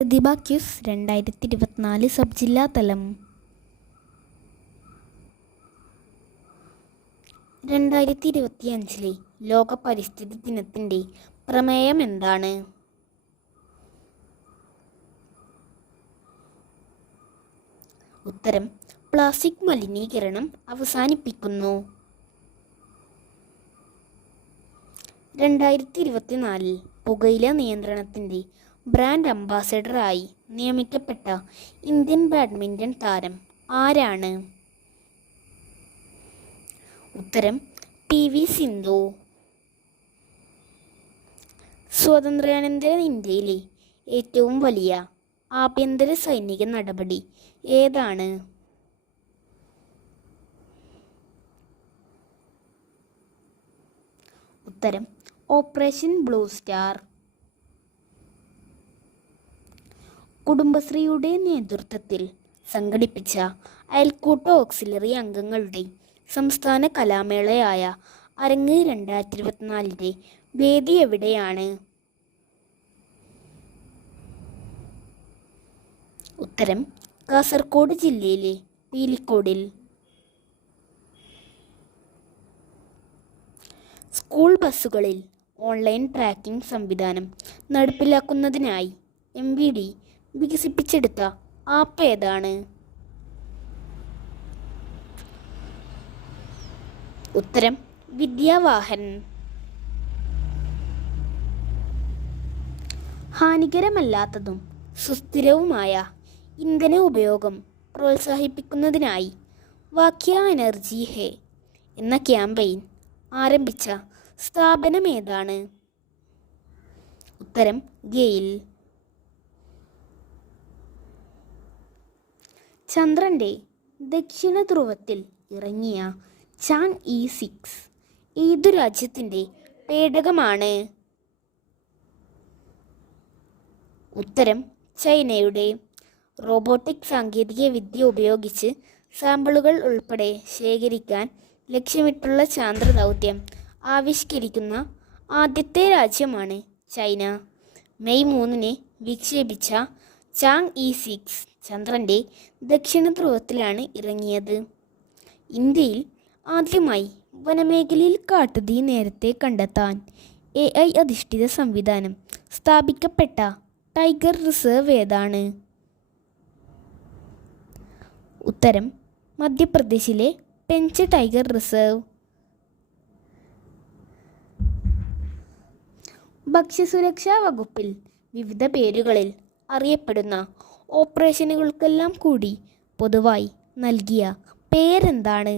പ്രതിഭ quiz 2024 sub ജില്ലാ തലം. 2025 ലോക പരിസ്ഥിതി ദിനത്തിൻ്റെ പ്രമേയം എന്താണ്? ഉത്തരം: പ്ലാസ്റ്റിക് മലിനീകരണം അവസാനിപ്പിക്കുന്നു. 2024 പുകയില നിയന്ത്രണത്തിൻ്റെ ബ്രാൻഡ് അംബാസഡറായി നിയമിക്കപ്പെട്ട ഇന്ത്യൻ ബാഡ്മിൻ്റൺ താരം ആരാണ്? ഉത്തരം: PV സിന്ധു. സ്വാതന്ത്ര്യാനന്തര ഇന്ത്യയിലെ ഏറ്റവും വലിയ ആഭ്യന്തര സൈനിക നടപടി ഏതാണ്? ഉത്തരം: ഓപ്പറേഷൻ ബ്ലൂ സ്റ്റാർ. കുടുംബശ്രീയുടെ നേതൃത്വത്തിൽ സംഘടിപ്പിച്ച അയൽക്കൂട്ട ഓക്സിലറി അംഗങ്ങളുടെ സംസ്ഥാന കലാമേളയായ അരങ്ങ് 2024 വേദി എവിടെയാണ്? ഉത്തരം: കാസർഗോഡ് ജില്ലയിലെ പീലിക്കോടിൽ. സ്കൂൾ ബസ്സുകളിൽ ഓൺലൈൻ ട്രാക്കിംഗ് സംവിധാനം നടപ്പിലാക്കുന്നതിനായി MVD വികസിപ്പിച്ചെടുത്ത ആപ്പ് ഏതാണ്? ഉത്തരം: വിദ്യാവാഹൻ. ഹാനികരമല്ലാത്തതും സുസ്ഥിരവുമായ ഇന്ധന ഉപയോഗം പ്രോത്സാഹിപ്പിക്കുന്നതിനായി വാക്യ എനർജി ഹേ എന്ന ക്യാമ്പയിൻ ആരംഭിച്ച സ്ഥാപനം ഏതാണ്? ഉത്തരം: ഗെയിൽ. ചന്ദ്രൻ്റെ ദക്ഷിണ ധ്രുവത്തിൽ ഇറങ്ങിയ ചാങ് E6 ഏതു രാജ്യത്തിൻ്റെ പേടകമാണ്? ഉത്തരം: ചൈനയുടെ. റോബോട്ടിക് സാങ്കേതിക വിദ്യ ഉപയോഗിച്ച് സാമ്പിളുകൾ ഉൾപ്പെടെ ശേഖരിക്കാൻ ലക്ഷ്യമിട്ടുള്ള ചാന്ദ്ര ദൗത്യം ആവിഷ്കരിക്കുന്ന ആദ്യത്തെ രാജ്യമാണ് ചൈന. മെയ് 3 വിക്ഷേപിച്ച ചാങ് E6 ചന്ദ്രൻ്റെ ദക്ഷിണ ധ്രുവത്തിലാണ് ഇറങ്ങിയത്. ഇന്ത്യയിൽ ആദ്യമായി വനമേഖലയിൽ കാട്ടുതീ നേരത്തെ കണ്ടെത്താൻ AI അധിഷ്ഠിത സംവിധാനം സ്ഥാപിക്കപ്പെട്ട ടൈഗർ റിസർവ് ഏതാണ്? ഉത്തരം: മധ്യപ്രദേശിലെ പെഞ്ച് ടൈഗർ റിസർവ്. ഭക്ഷ്യസുരക്ഷാ വകുപ്പിൽ വിവിധ പേരുകളിൽ അറിയപ്പെടുന്ന ഓപ്പറേഷനുകൾക്കെല്ലാം കൂടി പൊതുവായി നൽകിയ പേരെന്താണ്?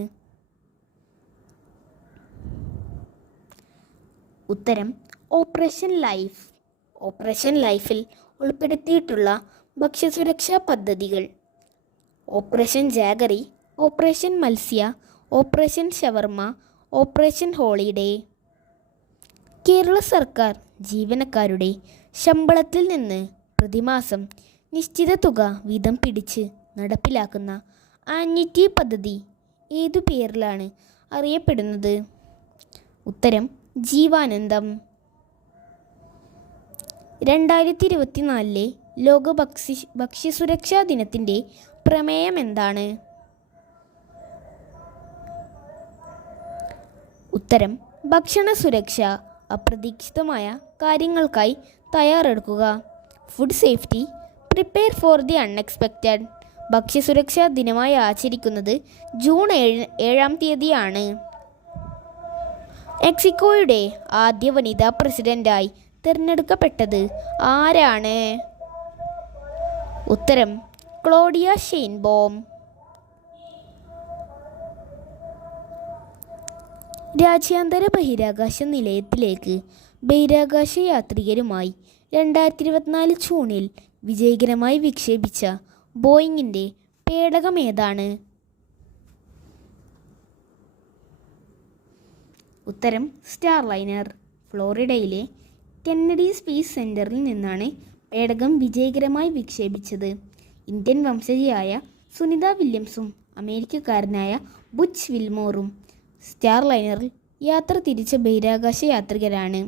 ഉത്തരം: ഓപ്പറേഷൻ ലൈഫ്. ഓപ്പറേഷൻ ലൈഫിൽ ഉൾപ്പെടുത്തിയിട്ടുള്ള ഭക്ഷ്യസുരക്ഷാ പദ്ധതികൾ: ഓപ്പറേഷൻ ജാഗറി, ഓപ്പറേഷൻ മത്സ്യ, ഓപ്പറേഷൻ ഷവർമ, ഓപ്പറേഷൻ ഹോളിഡേ. കേരള സർക്കാർ ജീവനക്കാരുടെ ശമ്പളത്തിൽ നിന്ന് പ്രതിമാസം നിശ്ചിത തുക വീതം പിടിച്ച് നടപ്പിലാക്കുന്ന ആന്വിറ്റി പദ്ധതി ഏതു പേരിലാണ് അറിയപ്പെടുന്നത്? ഉത്തരം: ജീവാനന്ദം. 2024 ലോക ഭക്ഷ്യസുരക്ഷാ ദിനത്തിൻ്റെ പ്രമേയം എന്താണ്? ഉത്തരം: ഭക്ഷണ സുരക്ഷ. അപ്രതീക്ഷിതമായ കാര്യങ്ങൾക്കായി തയ്യാറെടുക്കുക. Food safety, prepare for the unexpected. ഭക്ഷ്യസുരക്ഷാ ദിനമായി ആചരിക്കുന്നത് ജൂൺ 7 മെക്സിക്കോയുടെ ആദ്യ വനിതാ പ്രസിഡന്റായി തിരഞ്ഞെടുക്കപ്പെട്ടത് ആരാണ്? ഉത്തരം: ക്ലോഡിയ ഷെയ്ൻബോം. രാജ്യാന്തര ബഹിരാകാശ നിലയത്തിലേക്ക് ബഹിരാകാശ യാത്രികരുമായി 2024 ജൂണിൽ വിജയകരമായി വിക്ഷേപിച്ച ബോയിങ്ങിൻ്റെ പേടകം ഏതാണ്? ഉത്തരം: സ്റ്റാർലൈനർ. ഫ്ലോറിഡയിലെ കെന്നഡി സ്പേസ് സെൻറ്ററിൽ നിന്നാണ് പേടകം വിജയകരമായി വിക്ഷേപിച്ചത്. ഇന്ത്യൻ വംശജയായ സുനിത വില്യംസും അമേരിക്കക്കാരനായ ബുച്ച് വിൽമോറും സ്റ്റാർലൈനറിൽ യാത്ര തിരിച്ച ബഹിരാകാശ യാത്രികരാണ്.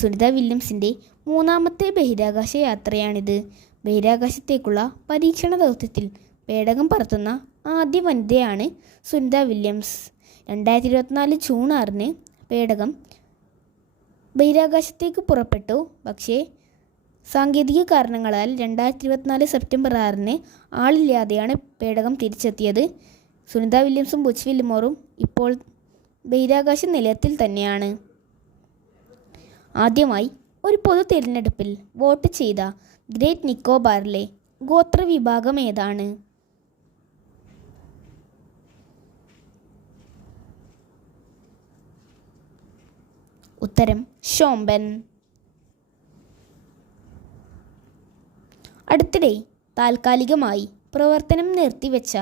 സുനിത വില്യംസിൻ്റെ മൂന്നാമത്തെ ബഹിരാകാശ യാത്രയാണിത്. ബഹിരാകാശത്തേക്കുള്ള പരീക്ഷണ ദൗത്യത്തിൽ പേടകം പറത്തുന്ന ആദ്യ വനിതയാണ് സുനിത വില്യംസ്. 2024 ജൂൺ 6 പേടകം ബഹിരാകാശത്തേക്ക് പുറപ്പെട്ടു. പക്ഷേ സാങ്കേതിക കാരണങ്ങളാൽ 2024 സെപ്റ്റംബർ 6 ആളില്ലാതെയാണ് പേടകം തിരിച്ചെത്തിയത്. സുനിത വില്യംസും ബുച്ച് വില്ലിമോറും ഇപ്പോൾ ബഹിരാകാശ നിലയത്തിൽ തന്നെയാണ്. ആദ്യമായി ഒരു പൊതു തിരഞ്ഞെടുപ്പിൽ വോട്ട് ചെയ്ത ഗ്രേറ്റ് നിക്കോബാറിലെ ഗോത്രവിഭാഗം ഏതാണ്? ഉത്തരം ഷോമ്പൻ. അടുത്തിടെ താൽക്കാലികമായി പ്രവർത്തനം നിർത്തിവെച്ച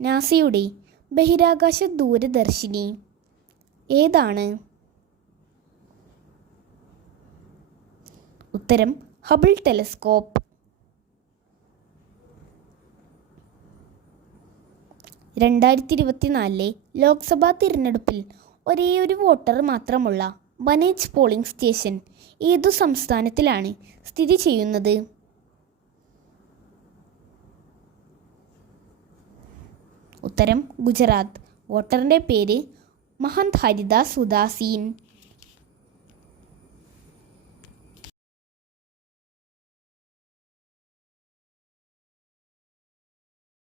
നാസയുടെ ബഹിരാകാശ ദൂരദർശിനി ഏതാണ്? ഉത്തരം ഹബിൾ ടെലസ്കോപ്പ്. 2024 ലോക്സഭാ തിരഞ്ഞെടുപ്പിൽ ഒരേയൊരു വോട്ടർ മാത്രമുള്ള ബനേജ് പോളിംഗ് സ്റ്റേഷൻ ഏതു സംസ്ഥാനത്തിലാണ് സ്ഥിതി ചെയ്യുന്നത്? ഉത്തരം ഗുജറാത്ത്. വോട്ടറിൻ്റെ പേര് മഹന്ത് ഹരിദാസ് ഉദാസീൻ.